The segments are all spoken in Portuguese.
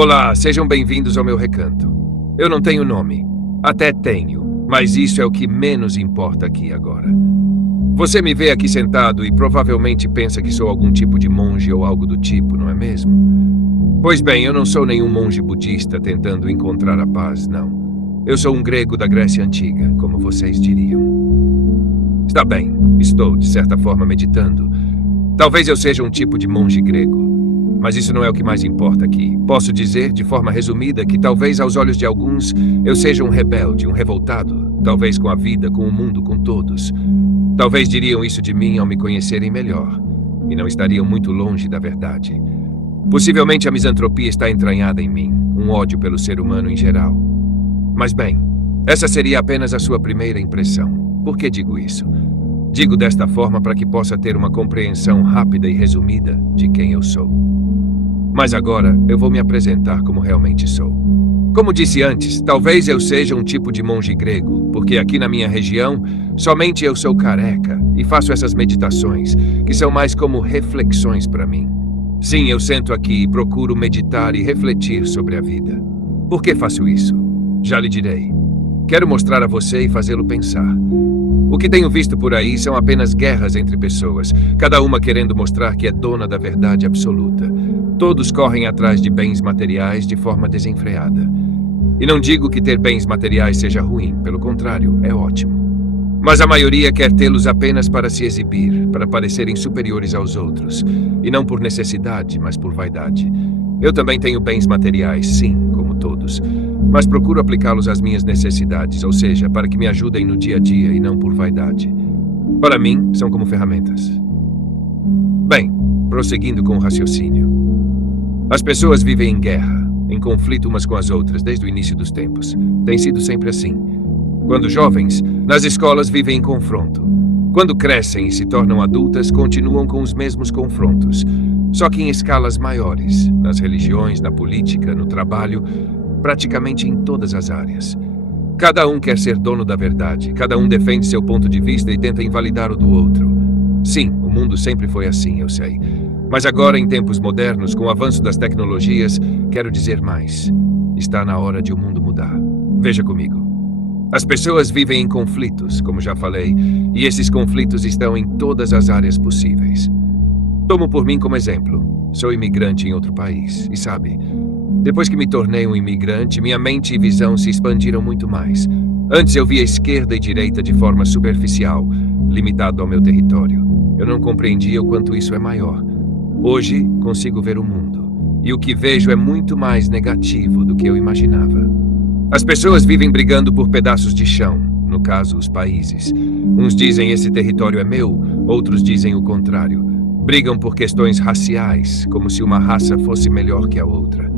Olá, sejam bem-vindos ao meu recanto. Eu não tenho nome. Até tenho, mas isso é o que menos importa aqui agora. Você me vê aqui sentado e provavelmente pensa que sou algum tipo de monge ou algo do tipo, não é mesmo? Pois bem, eu não sou nenhum monge budista tentando encontrar a paz, não. Eu sou um grego da Grécia Antiga, como vocês diriam. Está bem, estou, de certa forma, meditando. Talvez eu seja um tipo de monge grego. Mas isso não é o que mais importa aqui. Posso dizer, de forma resumida, que talvez aos olhos de alguns eu seja um rebelde, um revoltado, talvez com a vida, com o mundo, com todos. Talvez diriam isso de mim ao me conhecerem melhor, e não estariam muito longe da verdade. Possivelmente a misantropia está entranhada em mim, um ódio pelo ser humano em geral. Mas bem, essa seria apenas a sua primeira impressão. Por que digo isso? Digo desta forma para que possa ter uma compreensão rápida e resumida de quem eu sou. Mas agora eu vou me apresentar como realmente sou. Como disse antes, talvez eu seja um tipo de monge grego, porque aqui na minha região, somente eu sou careca e faço essas meditações, que são mais como reflexões para mim. Sim, eu sento aqui e procuro meditar e refletir sobre a vida. Por que faço isso? Já lhe direi. Quero mostrar a você e fazê-lo pensar. O que tenho visto por aí são apenas guerras entre pessoas, cada uma querendo mostrar que é dona da verdade absoluta. Todos correm atrás de bens materiais de forma desenfreada. E não digo que ter bens materiais seja ruim, pelo contrário, é ótimo. Mas a maioria quer tê-los apenas para se exibir, para parecerem superiores aos outros. E não por necessidade, mas por vaidade. Eu também tenho bens materiais, sim, como todos. Mas procuro aplicá-los às minhas necessidades, ou seja, para que me ajudem no dia a dia e não por vaidade. Para mim, são como ferramentas. Bem, prosseguindo com o raciocínio. As pessoas vivem em guerra, em conflito umas com as outras desde o início dos tempos. Tem sido sempre assim. Quando jovens, nas escolas vivem em confronto. Quando crescem e se tornam adultas, continuam com os mesmos confrontos, só que em escalas maiores, nas religiões, na política, no trabalho, praticamente em todas as áreas. Cada um quer ser dono da verdade, cada um defende seu ponto de vista e tenta invalidar o do outro. Sim, o mundo sempre foi assim, eu sei. Mas agora, em tempos modernos, com o avanço das tecnologias, quero dizer mais. Está na hora de o mundo mudar. Veja comigo. As pessoas vivem em conflitos, como já falei, e esses conflitos estão em todas as áreas possíveis. Tomo por mim como exemplo. Sou imigrante em outro país, e sabe, depois que me tornei um imigrante, minha mente e visão se expandiram muito mais. Antes eu via esquerda e direita de forma superficial, limitado ao meu território. Eu não compreendia o quanto isso é maior. Hoje, consigo ver o mundo, e o que vejo é muito mais negativo do que eu imaginava. As pessoas vivem brigando por pedaços de chão, no caso, os países. Uns dizem esse território é meu, outros dizem o contrário. Brigam por questões raciais, como se uma raça fosse melhor que a outra.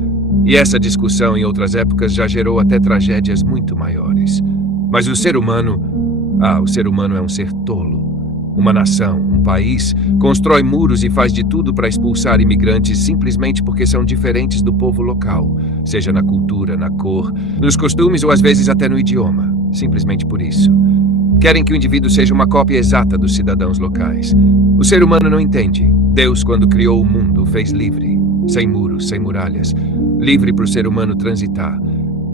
E essa discussão em outras épocas já gerou até tragédias muito maiores. Mas o ser humano é um ser tolo. Uma nação, um país, constrói muros e faz de tudo para expulsar imigrantes simplesmente porque são diferentes do povo local, seja na cultura, na cor, nos costumes ou às vezes até no idioma. Simplesmente por isso. Querem que o indivíduo seja uma cópia exata dos cidadãos locais. O ser humano não entende. Deus, quando criou o mundo, fez livre, sem muros, sem muralhas, livre para o ser humano transitar.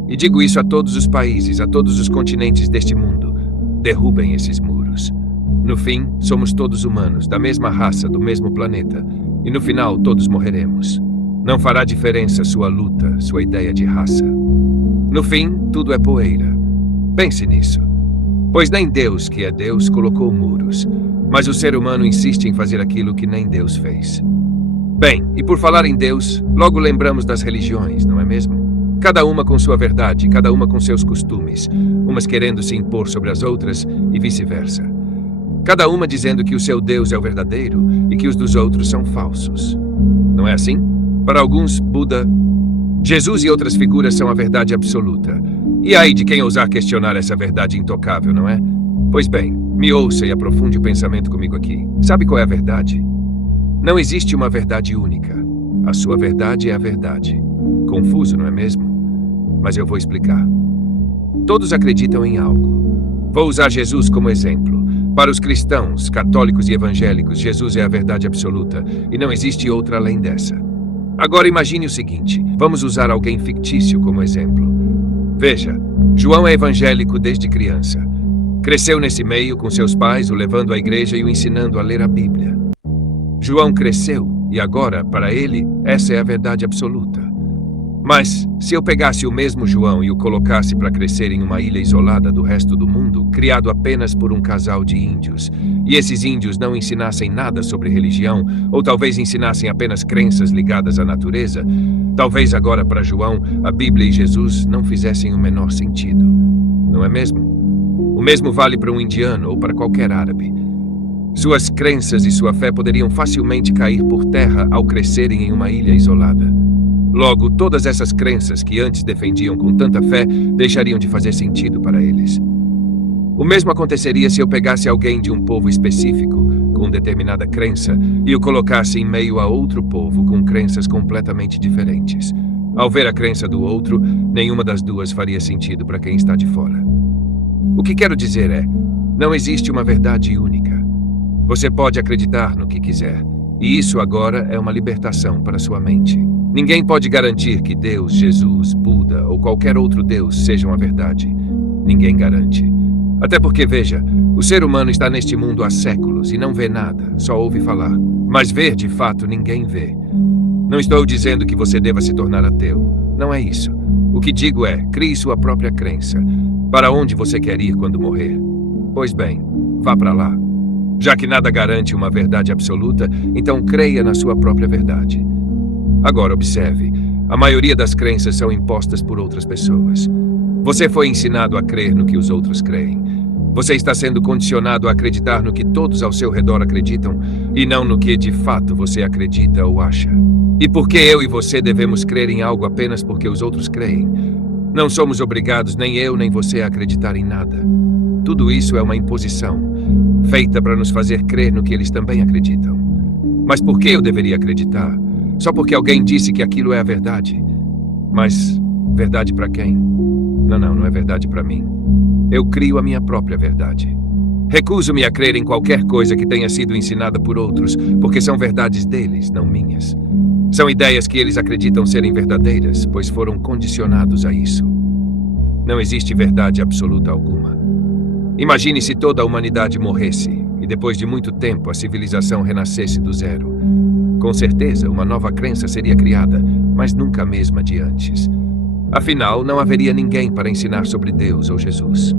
E digo isso a todos os países, a todos os continentes deste mundo. Derrubem esses muros. No fim, somos todos humanos, da mesma raça, do mesmo planeta. E no final, todos morreremos. Não fará diferença sua luta, sua ideia de raça. No fim, tudo é poeira. Pense nisso. Pois nem Deus, que é Deus, colocou muros. Mas o ser humano insiste em fazer aquilo que nem Deus fez. Bem, e por falar em Deus, logo lembramos das religiões, não é mesmo? Cada uma com sua verdade, cada uma com seus costumes. Umas querendo se impor sobre as outras e vice-versa. Cada uma dizendo que o seu Deus é o verdadeiro e que os dos outros são falsos. Não é assim? Para alguns, Buda, Jesus e outras figuras são a verdade absoluta. E aí de quem ousar questionar essa verdade intocável, não é? Pois bem, me ouça e aprofunde o pensamento comigo aqui. Sabe qual é a verdade? Não existe uma verdade única. A sua verdade é a verdade. Confuso, não é mesmo? Mas eu vou explicar. Todos acreditam em algo. Vou usar Jesus como exemplo. Para os cristãos, católicos e evangélicos, Jesus é a verdade absoluta e não existe outra além dessa. Agora imagine o seguinte, vamos usar alguém fictício como exemplo. Veja, João é evangélico desde criança. Cresceu nesse meio com seus pais, o levando à igreja e o ensinando a ler a Bíblia. João cresceu e agora, para ele, essa é a verdade absoluta. Mas, se eu pegasse o mesmo João e o colocasse para crescer em uma ilha isolada do resto do mundo, criado apenas por um casal de índios, e esses índios não ensinassem nada sobre religião, ou talvez ensinassem apenas crenças ligadas à natureza, talvez agora para João, a Bíblia e Jesus não fizessem o menor sentido. Não é mesmo? O mesmo vale para um indiano ou para qualquer árabe. Suas crenças e sua fé poderiam facilmente cair por terra ao crescerem em uma ilha isolada. Logo, todas essas crenças que antes defendiam com tanta fé deixariam de fazer sentido para eles. O mesmo aconteceria se eu pegasse alguém de um povo específico, com determinada crença, e o colocasse em meio a outro povo com crenças completamente diferentes. Ao ver a crença do outro, nenhuma das duas faria sentido para quem está de fora. O que quero dizer é, não existe uma verdade única. Você pode acreditar no que quiser, e isso agora é uma libertação para sua mente. Ninguém pode garantir que Deus, Jesus, Buda ou qualquer outro Deus sejam a verdade. Ninguém garante. Até porque, veja, o ser humano está neste mundo há séculos e não vê nada, só ouve falar. Mas ver, de fato, ninguém vê. Não estou dizendo que você deva se tornar ateu. Não é isso. O que digo é, crie sua própria crença. Para onde você quer ir quando morrer? Pois bem, vá para lá. Já que nada garante uma verdade absoluta, então creia na sua própria verdade. Agora observe, a maioria das crenças são impostas por outras pessoas. Você foi ensinado a crer no que os outros creem. Você está sendo condicionado a acreditar no que todos ao seu redor acreditam e não no que de fato você acredita ou acha. E por que eu e você devemos crer em algo apenas porque os outros creem? Não somos obrigados, nem eu nem você, a acreditar em nada. Tudo isso é uma imposição, feita para nos fazer crer no que eles também acreditam. Mas por que eu deveria acreditar? Só porque alguém disse que aquilo é a verdade. Mas verdade para quem? Não é verdade para mim. Eu crio a minha própria verdade. Recuso-me a crer em qualquer coisa que tenha sido ensinada por outros, porque são verdades deles, não minhas. São ideias que eles acreditam serem verdadeiras, pois foram condicionados a isso. Não existe verdade absoluta alguma. Imagine se toda a humanidade morresse, e depois de muito tempo a civilização renascesse do zero. Com certeza, uma nova crença seria criada, mas nunca a mesma de antes. Afinal, não haveria ninguém para ensinar sobre Deus ou Jesus.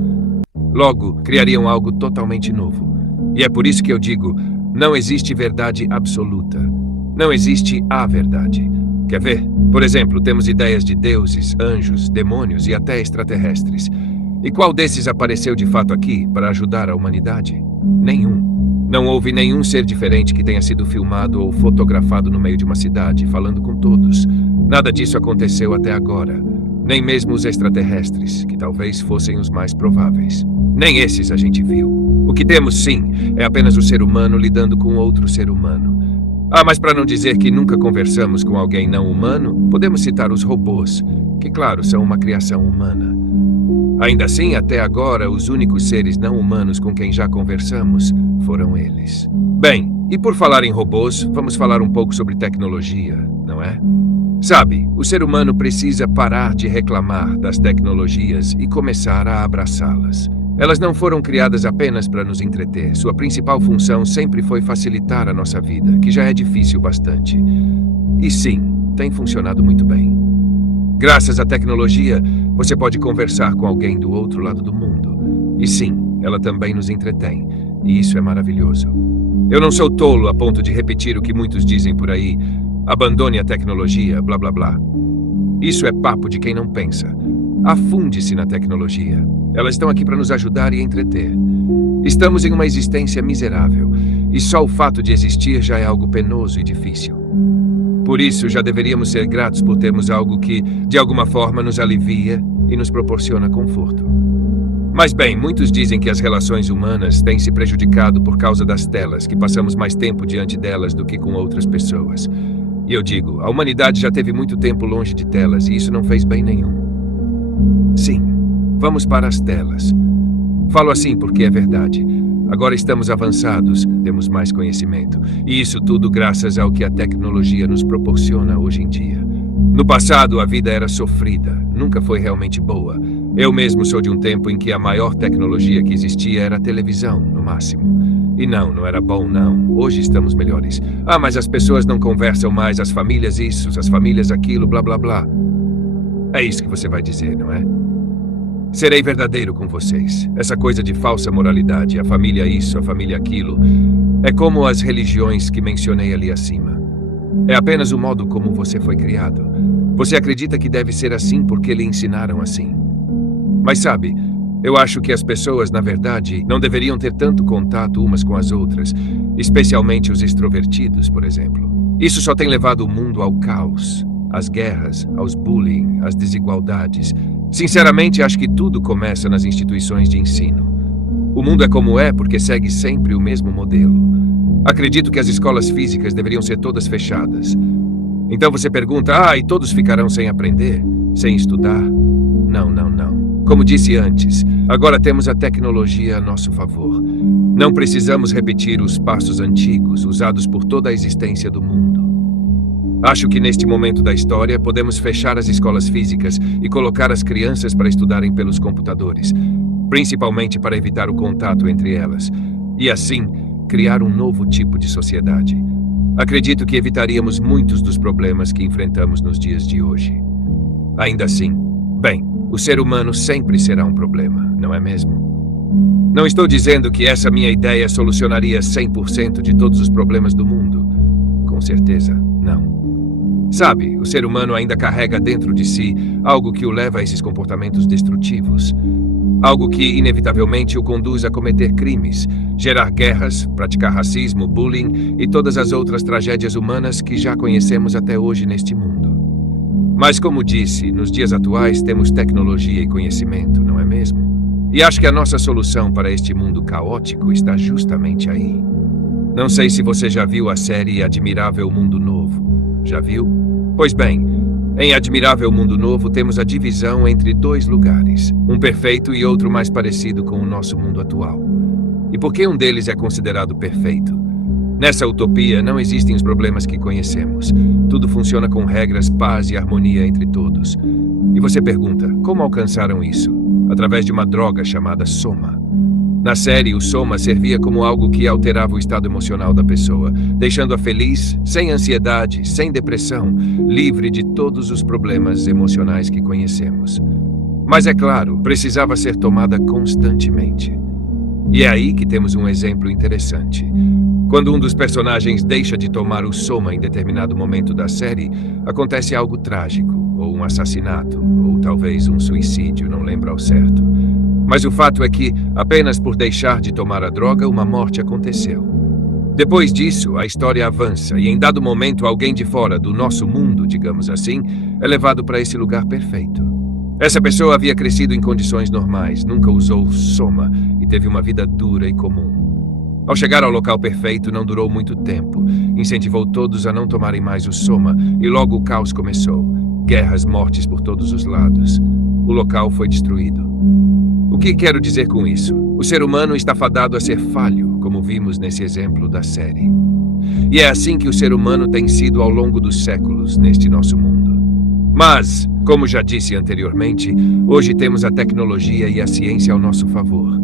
Logo, criariam algo totalmente novo. E é por isso que eu digo, não existe verdade absoluta. Não existe a verdade. Quer ver? Por exemplo, temos ideias de deuses, anjos, demônios e até extraterrestres. E qual desses apareceu de fato aqui para ajudar a humanidade? Nenhum. Não houve nenhum ser diferente que tenha sido filmado ou fotografado no meio de uma cidade, falando com todos. Nada disso aconteceu até agora. Nem mesmo os extraterrestres, que talvez fossem os mais prováveis. Nem esses a gente viu. O que temos, sim, é apenas o ser humano lidando com outro ser humano. Ah, mas para não dizer que nunca conversamos com alguém não humano, podemos citar os robôs, que, claro, são uma criação humana. Ainda assim, até agora, os únicos seres não humanos com quem já conversamos foram eles. Bem, e por falar em robôs, vamos falar um pouco sobre tecnologia, não é? Sabe, o ser humano precisa parar de reclamar das tecnologias e começar a abraçá-las. Elas não foram criadas apenas para nos entreter. Sua principal função sempre foi facilitar a nossa vida, que já é difícil bastante. E sim, tem funcionado muito bem. Graças à tecnologia, você pode conversar com alguém do outro lado do mundo. E sim, ela também nos entretém. E isso é maravilhoso. Eu não sou tolo a ponto de repetir o que muitos dizem por aí. Abandone a tecnologia, blá blá blá. Isso é papo de quem não pensa. Afunde-se na tecnologia. Elas estão aqui para nos ajudar e entreter. Estamos em uma existência miserável, e só o fato de existir já é algo penoso e difícil. Por isso, já deveríamos ser gratos por termos algo que, de alguma forma, nos alivia e nos proporciona conforto. Mas bem, muitos dizem que as relações humanas têm se prejudicado por causa das telas, que passamos mais tempo diante delas do que com outras pessoas. E eu digo, a humanidade já teve muito tempo longe de telas e isso não fez bem nenhum. Sim, vamos para as telas. Falo assim porque é verdade. Agora estamos avançados, temos mais conhecimento. E isso tudo graças ao que a tecnologia nos proporciona hoje em dia. No passado, a vida era sofrida, nunca foi realmente boa. Eu mesmo sou de um tempo em que a maior tecnologia que existia era a televisão, no máximo. E não era bom, não. Hoje estamos melhores. Ah, mas as pessoas não conversam mais, as famílias isso, as famílias aquilo, blá blá blá. É isso que você vai dizer, não é? Serei verdadeiro com vocês. Essa coisa de falsa moralidade, a família isso, a família aquilo, é como as religiões que mencionei ali acima. É apenas o modo como você foi criado. Você acredita que deve ser assim porque lhe ensinaram assim. Mas sabe, eu acho que as pessoas, na verdade, não deveriam ter tanto contato umas com as outras, especialmente os extrovertidos, por exemplo. Isso só tem levado o mundo ao caos, às guerras, aos bullying, às desigualdades. Sinceramente, acho que tudo começa nas instituições de ensino. O mundo é como é porque segue sempre o mesmo modelo. Acredito que as escolas físicas deveriam ser todas fechadas. Então você pergunta, e todos ficarão sem aprender? Sem estudar? Não. Como disse antes, agora temos a tecnologia a nosso favor. Não precisamos repetir os passos antigos usados por toda a existência do mundo. Acho que neste momento da história podemos fechar as escolas físicas e colocar as crianças para estudarem pelos computadores, principalmente para evitar o contato entre elas, e assim criar um novo tipo de sociedade. Acredito que evitaríamos muitos dos problemas que enfrentamos nos dias de hoje. Ainda assim, o ser humano sempre será um problema, não é mesmo? Não estou dizendo que essa minha ideia solucionaria 100% de todos os problemas do mundo. Com certeza, não. Sabe, o ser humano ainda carrega dentro de si algo que o leva a esses comportamentos destrutivos. Algo que, inevitavelmente, o conduz a cometer crimes, gerar guerras, praticar racismo, bullying e todas as outras tragédias humanas que já conhecemos até hoje neste mundo. Mas, como disse, nos dias atuais temos tecnologia e conhecimento, não é mesmo? E acho que a nossa solução para este mundo caótico está justamente aí. Não sei se você já viu a série Admirável Mundo Novo. Já viu? Pois bem, em Admirável Mundo Novo temos a divisão entre dois lugares, um perfeito e outro mais parecido com o nosso mundo atual. E por que um deles é considerado perfeito? Nessa utopia não existem os problemas que conhecemos. Tudo funciona com regras, paz e harmonia entre todos. E você pergunta, como alcançaram isso? Através de uma droga chamada soma. Na série, o soma servia como algo que alterava o estado emocional da pessoa, deixando-a feliz, sem ansiedade, sem depressão, livre de todos os problemas emocionais que conhecemos. Mas é claro, precisava ser tomada constantemente. E é aí que temos um exemplo interessante. Quando um dos personagens deixa de tomar o soma em determinado momento da série, acontece algo trágico, ou um assassinato, ou talvez um suicídio, não lembro ao certo. Mas o fato é que, apenas por deixar de tomar a droga, uma morte aconteceu. Depois disso, a história avança e em dado momento alguém de fora do nosso mundo, digamos assim, é levado para esse lugar perfeito. Essa pessoa havia crescido em condições normais, nunca usou soma e teve uma vida dura e comum. Ao chegar ao local perfeito, não durou muito tempo. Incentivou todos a não tomarem mais o soma e logo o caos começou. Guerras, mortes por todos os lados. O local foi destruído. O que quero dizer com isso? O ser humano está fadado a ser falho, como vimos nesse exemplo da série. E é assim que o ser humano tem sido ao longo dos séculos neste nosso mundo. Mas, como já disse anteriormente, hoje temos a tecnologia e a ciência ao nosso favor.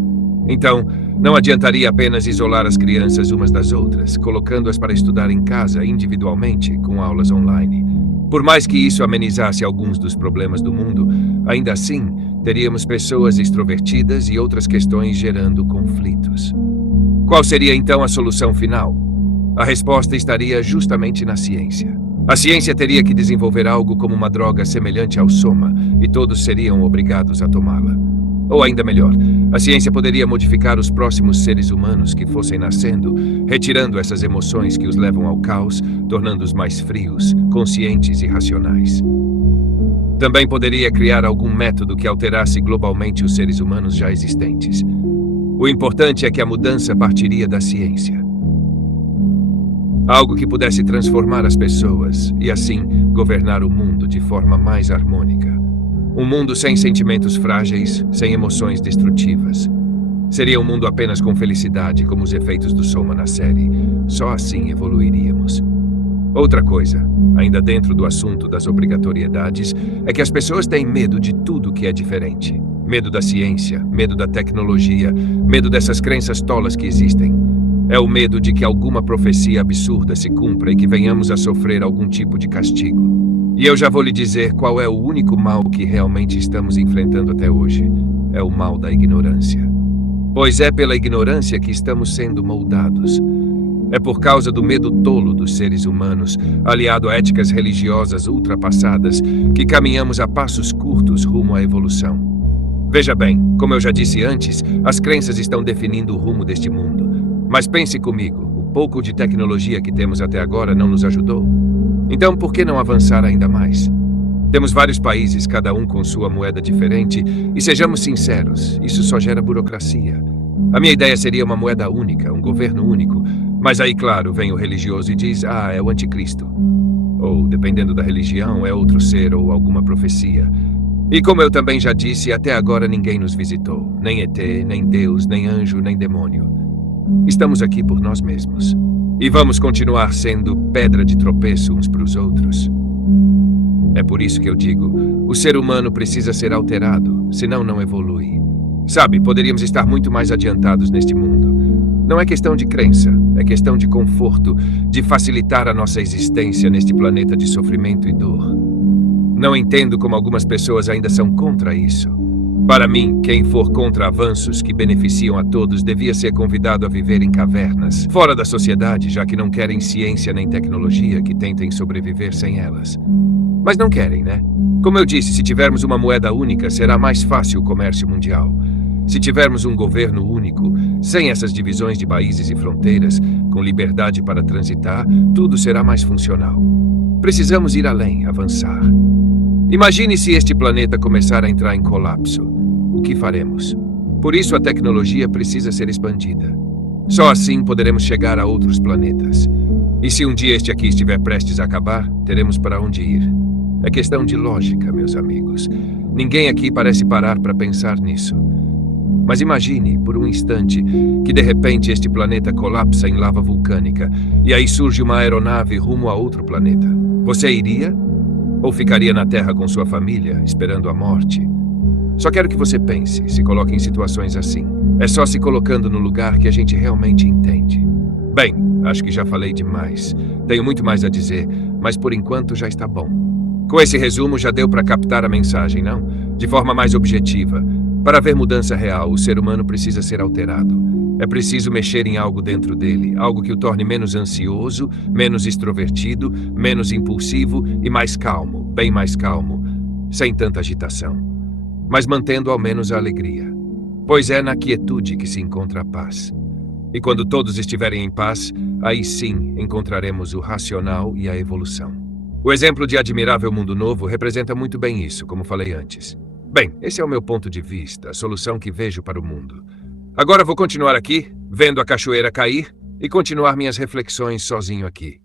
Então, não adiantaria apenas isolar as crianças umas das outras, colocando-as para estudar em casa individualmente, com aulas online. Por mais que isso amenizasse alguns dos problemas do mundo, ainda assim, teríamos pessoas extrovertidas e outras questões gerando conflitos. Qual seria então a solução final? A resposta estaria justamente na ciência. A ciência teria que desenvolver algo como uma droga semelhante ao soma, e todos seriam obrigados a tomá-la. Ou ainda melhor, a ciência poderia modificar os próximos seres humanos que fossem nascendo, retirando essas emoções que os levam ao caos, tornando-os mais frios, conscientes e racionais. Também poderia criar algum método que alterasse globalmente os seres humanos já existentes. O importante é que a mudança partiria da ciência. Algo que pudesse transformar as pessoas e, assim, governar o mundo de forma mais harmônica. Um mundo sem sentimentos frágeis, sem emoções destrutivas. Seria um mundo apenas com felicidade, como os efeitos do Soma na série. Só assim evoluiríamos. Outra coisa, ainda dentro do assunto das obrigatoriedades, é que as pessoas têm medo de tudo que é diferente. Medo da ciência, medo da tecnologia, medo dessas crenças tolas que existem. É o medo de que alguma profecia absurda se cumpra e que venhamos a sofrer algum tipo de castigo. E eu já vou lhe dizer qual é o único mal que realmente estamos enfrentando até hoje. É o mal da ignorância. Pois é pela ignorância que estamos sendo moldados. É por causa do medo tolo dos seres humanos, aliado a éticas religiosas ultrapassadas, que caminhamos a passos curtos rumo à evolução. Veja bem, como eu já disse antes, as crenças estão definindo o rumo deste mundo. Mas pense comigo, o pouco de tecnologia que temos até agora não nos ajudou? Então, por que não avançar ainda mais? Temos vários países, cada um com sua moeda diferente, e sejamos sinceros, isso só gera burocracia. A minha ideia seria uma moeda única, um governo único, mas aí, claro, vem o religioso e diz, é o anticristo. Ou, dependendo da religião, é outro ser ou alguma profecia. E como eu também já disse, até agora ninguém nos visitou, nem ET, nem Deus, nem anjo, nem demônio. Estamos aqui por nós mesmos. E vamos continuar sendo pedra de tropeço uns para os outros. É por isso que eu digo, o ser humano precisa ser alterado, senão não evolui. Sabe, poderíamos estar muito mais adiantados neste mundo. Não é questão de crença, é questão de conforto, de facilitar a nossa existência neste planeta de sofrimento e dor. Não entendo como algumas pessoas ainda são contra isso. Para mim, quem for contra avanços que beneficiam a todos devia ser convidado a viver em cavernas, fora da sociedade, já que não querem ciência nem tecnologia que tentem sobreviver sem elas. Mas não querem, né? Como eu disse, se tivermos uma moeda única, será mais fácil o comércio mundial. Se tivermos um governo único, sem essas divisões de países e fronteiras, com liberdade para transitar, tudo será mais funcional. Precisamos ir além, avançar. Imagine se este planeta começar a entrar em colapso. O que faremos? Por isso a tecnologia precisa ser expandida. Só assim poderemos chegar a outros planetas. E se um dia este aqui estiver prestes a acabar, teremos para onde ir. É questão de lógica, meus amigos. Ninguém aqui parece parar para pensar nisso. Mas imagine, por um instante, que de repente este planeta colapsa em lava vulcânica e aí surge uma aeronave rumo a outro planeta. Você iria? Ou ficaria na Terra com sua família, esperando a morte? Só quero que você pense, se coloque em situações assim. É só se colocando no lugar que a gente realmente entende. Bem, acho que já falei demais. Tenho muito mais a dizer, mas por enquanto já está bom. Com esse resumo já deu para captar a mensagem, não? De forma mais objetiva. Para haver mudança real, o ser humano precisa ser alterado. É preciso mexer em algo dentro dele, algo que o torne menos ansioso, menos extrovertido, menos impulsivo e mais calmo, bem mais calmo, sem tanta agitação, mas mantendo ao menos a alegria. Pois é na quietude que se encontra a paz. E quando todos estiverem em paz, aí sim encontraremos o racional e a evolução. O exemplo de Admirável Mundo Novo representa muito bem isso, como falei antes. Bem, esse é o meu ponto de vista, a solução que vejo para o mundo. Agora vou continuar aqui, vendo a cachoeira cair, e continuar minhas reflexões sozinho aqui.